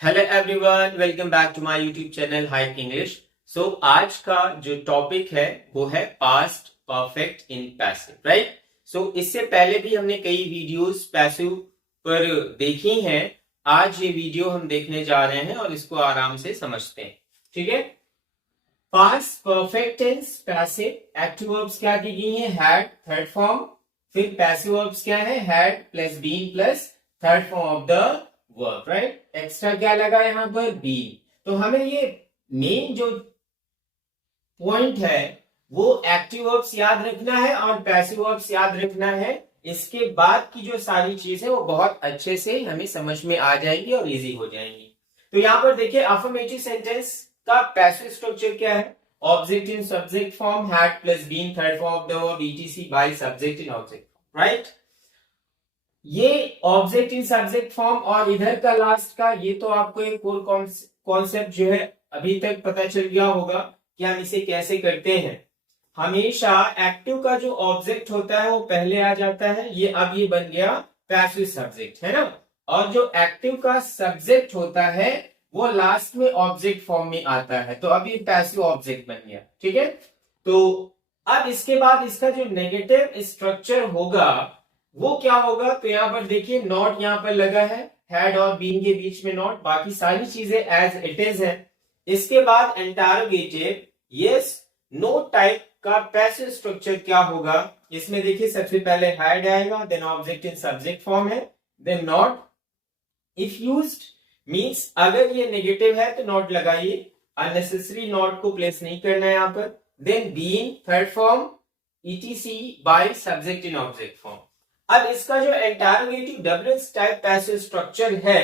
Hello everyone, welcome back to my YouTube channel hike English. So आज का जो topic है वो है past perfect in passive, right. So इससे पहले भी हमने कई वीडियोस पैसिव पर देखी हैं। आज ये वीडियो हम देखने जा रहे हैं और इसको आराम से समझते हैं, ठीक है। Past perfect tense passive active verbs क्या दी गई है, हैड थर्ड फॉर्म। फिर पैसिव वर्ब्स क्या है, had plus been plus third form of the verb, right. Extra क्या लगा यहाँ पर, बीन। तो हमें ये मेन जो पॉइंट है वो एक्टिव वर्ब्स याद रखना है और पैसिव वर्ब्स याद रखना है। इसके बाद की जो सारी चीजें वो बहुत अच्छे से हमें समझ में आ जाएंगी और इजी हो जाएंगी। तो यहाँ पर देखिए, अफर्मेटिव सेंटेंस का पैसिव स्ट्रक्चर क्या है, object in subject form, had plus been third form of the verb, etc by subject in object form, right. ये ऑब्जेक्ट इन सब्जेक्ट फॉर्म और इधर का लास्ट का ये तो आपको एक कोर कॉन्सेप्ट जो है अभी तक पता चल गया होगा कि हम इसे कैसे करते हैं। हमेशा एक्टिव का जो ऑब्जेक्ट होता है वो पहले आ जाता है, ये अब ये बन गया पैसिव सब्जेक्ट, है ना। और जो एक्टिव का सब्जेक्ट होता है वो लास्ट में ऑब्जेक्ट फॉर्म में आता है, तो अब ये पैसिव ऑब्जेक्ट बन गया, ठीक है। तो अब इसके बाद इसका जो नेगेटिव स्ट्रक्चर होगा वो क्या होगा, तो यहां पर देखिए नॉट यहां पर लगा है, हैड और बीन के बीच में नॉट, बाकी सारी चीजें एज इट इज है। इसके बाद इंटरोगेटिव यस नो टाइप का पैसिव स्ट्रक्चर क्या होगा, इसमें देखिए सबसे पहले हैड आएगा, then object in subject form है, then not. If used means अगर ये नेगेटिव है तो नॉट लगाइए, अननेसेसरी नॉट को प्लेस नहीं करना है यहां पर। Then been third form, etc by subject in object form. अब इसका जो interrogative double type passive structure है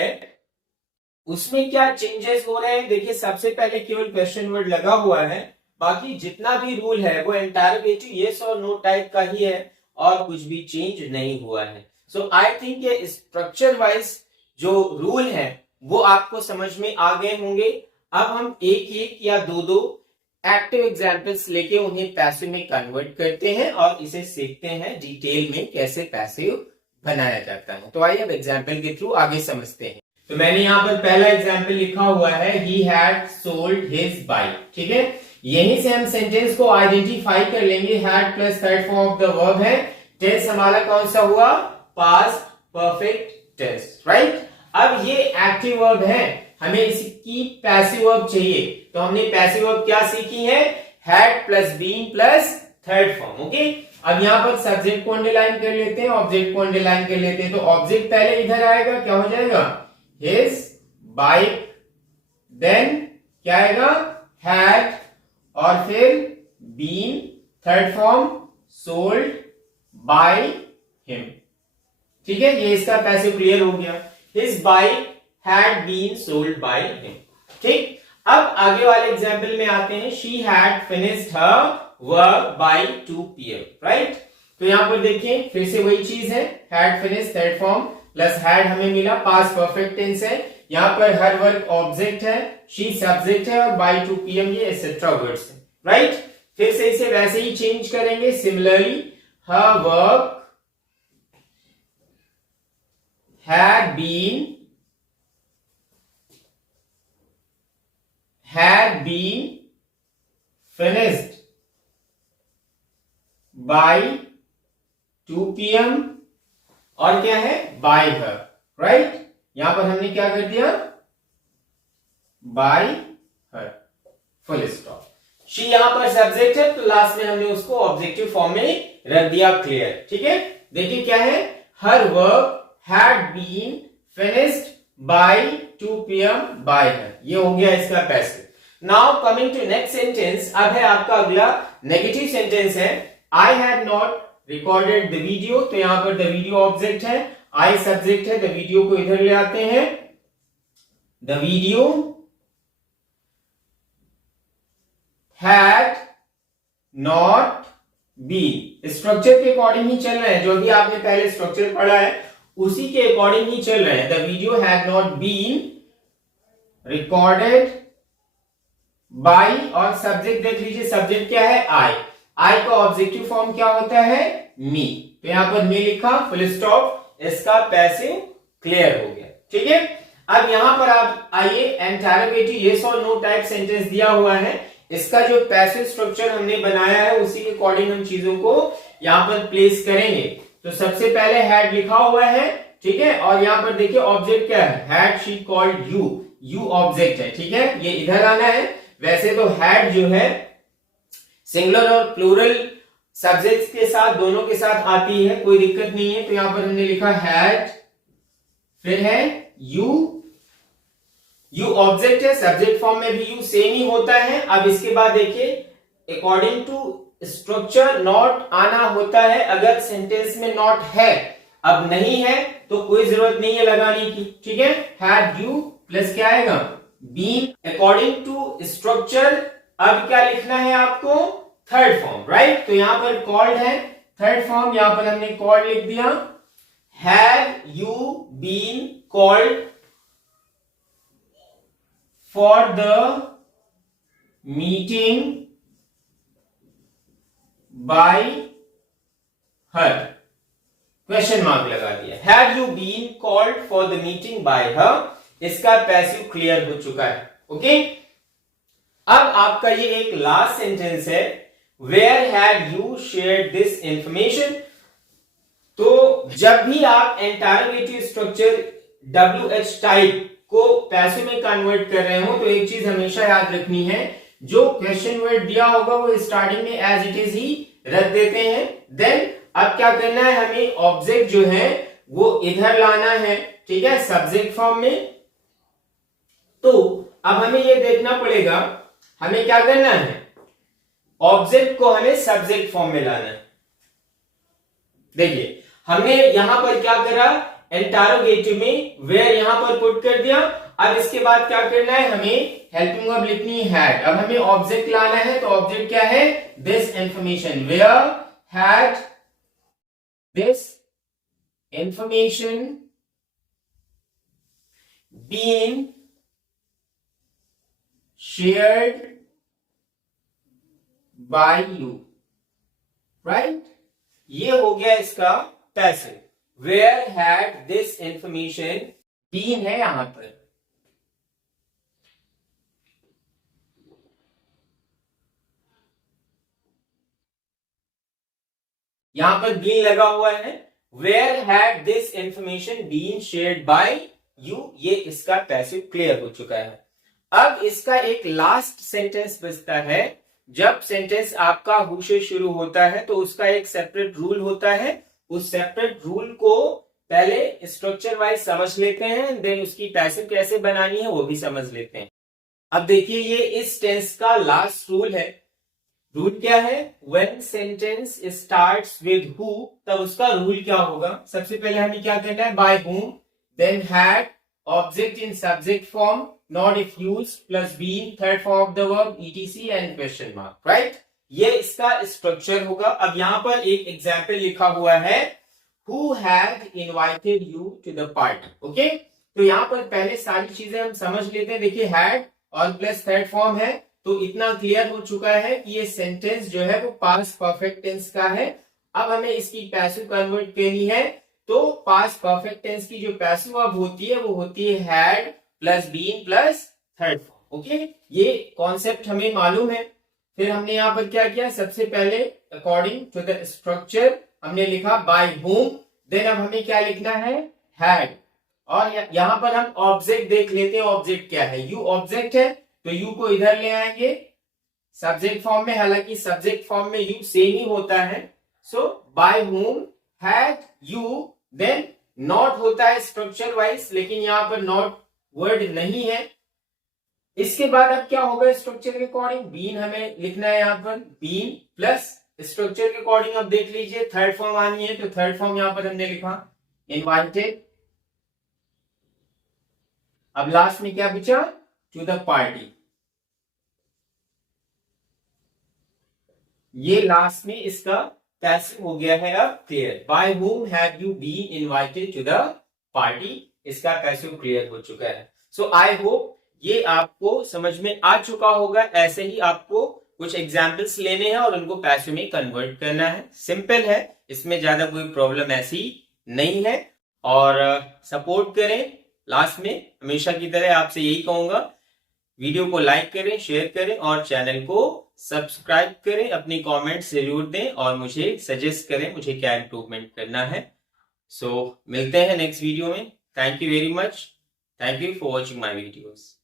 उसमें क्या चेंजेस हो रहे हैं, देखिए सबसे पहले केवल क्वेश्चन वर्ड लगा हुआ है, बाकी जितना भी रूल है वो इंटरोगेटिव यस और नो टाइप का ही है और कुछ भी चेंज नहीं हुआ है। सो आई थिंक ये स्ट्रक्चर वाइज जो रूल है वो आपको समझ में आ गए होंगे। अब हम एक एक या दो दो एक्टिव एग्जाम्पल्स लेके उन्हें पैसिव में कन्वर्ट करते हैं और इसे सीखते हैं डिटेल में कैसे पैसिव बनाया जाता है। तो आइए अब एग्जाम्पल के थ्रू आगे समझते हैं। तो मैंने यहाँ पर पहला एग्जाम्पल लिखा हुआ है, he had sold his bike, ठीक है। यहीं से हम सेंटेंस को आइडेंटिफाई कर लेंगे, had plus third form of the verb है, टेंस हमारा कौन सा हुआ, पास्ट परफेक्ट टेंस, राइट। अब ये एक्टिव वर्ब है, हमें इसकी पैसिव वर्ब चाहिए, तो हमने पैसिव वर्ब क्या सीखी है, had plus been plus third form, okay. अब यहां पर सब्जेक्ट को अंडरलाइन कर लेते हैं, ऑब्जेक्ट को अंडरलाइन कर लेते हैं, तो ऑब्जेक्ट पहले इधर आएगा, क्या हो जाएगा, हिज बाइक, देन क्या आएगा, हैड, और फिर been third form, sold by him, ठीक है। ये इसका पैसिव क्लियर हो गया, his bike had been sold by him, ठीक। अब आगे वाले एग्जाम्पल में आते हैं, she had finished her work by 2 PM, right. तो यहां पर देखिए फिर से वही चीज है, had finished third form plus had हमें मिला, पास्ट परफेक्ट टेंस है, यहां पर her work ऑब्जेक्ट है, she सब्जेक्ट है और by 2 PM ये एक्सेट्रा वर्ड्स है, राइट। फिर से इसे वैसे ही चेंज करेंगे, similarly her work had been finished by 2 PM और क्या है, by her, राइट। यहां पर हमने क्या कर दिया, by her, full stop. She यहां पर सब्जेक्ट है तो लास्ट में हमने उसको ऑब्जेक्टिव फॉर्म में रख दिया, क्लियर, ठीक है। देखिए क्या है, her work had been finished by 2 PM by her, ये हो गया इसका passive. Now coming to next sentence, अब है आपका अगला नेगेटिव सेंटेंस है, I had not recorded the video, तो यहां पर द वीडियो ऑब्जेक्ट है, आई सब्जेक्ट है, द वीडियो को इधर ले आते हैं, the video had not been, structure के अकॉर्डिंग ही चल रहे हैं, जो भी आपने पहले स्ट्रक्चर पढ़ा है उसी के अकॉर्डिंग ही चल रहे हैं। The video had not been recorded by, और सब्जेक्ट देख लीजिए, सब्जेक्ट क्या है, आई, आई का ऑब्जेक्टिव फॉर्म क्या होता है, मी, तो यहां पर मी लिखा, फुल स्टॉप, इसका पैसिव क्लियर हो गया, ठीक है। अब यहां पर आप आइए, इंटरोगेटिव यस और नो टाइप सेंटेंस दिया हुआ है, इसका जो पैसिव स्ट्रक्चर हमने बनाया है उसी के अकॉर्डिंग हम चीजों को यहां पर प्लेस करेंगे। तो सबसे पहले हैड लिखा हुआ है, ठीक है, और यहां पर देखिए ऑब्जेक्ट क्या है, had she called you, you object है, ठीक है, ये इधर आना है। वैसे तो हैड जो है सिंगुलर और प्लूरल सब्जेक्ट्स के साथ, दोनों के साथ आती है, कोई दिक्कत नहीं है। तो यहां पर हमने लिखा हैड, फिर है यू, यू ऑब्जेक्ट है, सब्जेक्ट फॉर्म में भी यू सेम ही होता है। अब इसके बाद देखिए अकॉर्डिंग टू स्ट्रक्चर नॉट आना होता है अगर सेंटेंस में नॉट है, अब नहीं है तो कोई जरूरत नहीं है लगाने की, ठीक है। हैड यू प्लस क्या आएगा, बीन अकॉर्डिंग टू स्ट्रक्चर। अब क्या लिखना है आपको, थर्ड फॉर्म, राइट। तो यहां पर कॉल्ड है, थर्ड फॉर्म, यहां पर हमने कॉल्ड लिख दिया। Have you been called for the meeting by her, question mark लगा दिया। Have you been called for the meeting by her, इसका पैसिव क्लियर हो चुका है, ओके। अब आपका ये एक लास्ट सेंटेंस है, where had you shared this information. तो जब भी आप इंटरोगेटिव स्ट्रक्चर WH टाइप को पैसिव में कन्वर्ट कर रहे हो तो एक चीज हमेशा याद रखनी है, जो क्वेश्चन वर्ड दिया होगा वो स्टार्टिंग में एज इट इज ही रख देते हैं। देन अब क्या करना है, हमें ऑब्जेक्ट जो है वो इधर लाना है, ठीक है, सब्जेक्ट फॉर्म में। तो अब हमें ये देखना पड़ेगा, हमें क्या करना है, ऑब्जेक्ट को हमें सब्जेक्ट फॉर्म में लाना है। देखिए हमने यहां पर क्या करा, इंटरोगेटिव में वेयर यहां पर पुट कर दिया। अब इसके बाद क्या करना है, हमें हेल्पिंग वर्ब लिखनी है हैड। अब हमें ऑब्जेक्ट लाना है, तो ऑब्जेक्ट क्या है, this information, where had this information been shared by you, right. ये हो गया इसका passive, where had this information been है यहां पर। यहां पर बीन लगा हुआ है, where had this information been shared by you, ये इसका पैसिव क्लियर हो चुका है। अब इसका एक लास्ट सेंटेंस बचता है। जब सेंटेंस आपका हु से शुरू होता है तो उसका एक सेपरेट रूल होता है, उस सेपरेट रूल को पहले स्ट्रक्चर वाइज समझ लेते हैं, देन उसकी पैसिव कैसे बनानी है वो भी समझ लेते हैं। अब देखिए ये इस टेंस का लास्ट रूल है। रूल क्या है, when sentence starts with who, तब उसका रूल क्या होगा। सबसे पहले हमें क्या करना है, by whom, then had, object in subject form, not if used, plus been, third form of the verb, etc and question mark, right? ये इसका स्ट्रक्चर होगा। अब यहां पर एक एग्जाम्पल लिखा हुआ है, who had invited you to the party, okay? तो यहां पर पहले सारी चीजें हम समझ लेते हैं। देखिए had और प्लस थर्ड फॉर्म है, तो इतना क्लियर हो चुका है कि ये सेंटेंस जो है वो पास्ट परफेक्ट टेंस का है। अब हमें इसकी पैसिव कन्वर्ट करनी है, तो पास्ट परफेक्ट टेंस की जो पैसिव अब होती है वो होती है had plus been plus third form, okay. ये कॉन्सेप्ट हमें मालूम है। फिर हमने यहां पर क्या किया, सबसे पहले अकॉर्डिंग टू द स्ट्रक्चर हमने लिखा बाय whom, देन अब हमें क्या लिखना है, हैड। और यहां पर हम ऑब्जेक्ट देख लेते हैं, ऑब्जेक्ट क्या है, यू ऑब्जेक्ट है, तो यू को इधर ले आएंगे सब्जेक्ट फॉर्म में, हालांकि सब्जेक्ट फॉर्म में यू सेम ही होता है। So by whom had you, then not होता है स्ट्रक्चर वाइज, लेकिन यहां पर नॉट वर्ड नहीं है। इसके बाद अब क्या होगा, स्ट्रक्चर के अकॉर्डिंग बीन हमें लिखना है, यहां पर बीन प्लस स्ट्रक्चर के अकॉर्डिंग अब देख लीजिए थर्ड फॉर्म आनी है, तो थर्ड फॉर्म यहां पर हमने लिखा इनवाइटेड। अब लास्ट में क्या बचा, टू द पार्टी। ये लास्ट में इसका पैसिव हो गया है अब clear, by whom have you been invited to the party, इसका पैसिव क्लियर हो चुका है। सो आई होप ये आपको समझ में आ चुका होगा। ऐसे ही आपको कुछ एग्जाम्पल्स लेने हैं और उनको पैसिव में कन्वर्ट करना है, सिंपल है, इसमें ज्यादा कोई प्रॉब्लम ऐसी नहीं है। और सपोर्ट करें लास्ट में हमेशा की तरह आपसे यही कहूंगा, वीडियो को लाइक करें, शेयर करें और चैनल को सब्सक्राइब करें, अपनी कमेंट्स जरूर दें और मुझे सजेस्ट करें मुझे क्या इंप्रूवमेंट करना है। सो मिलते हैं नेक्स्ट वीडियो में। Thank you very much. Thank you for watching my videos.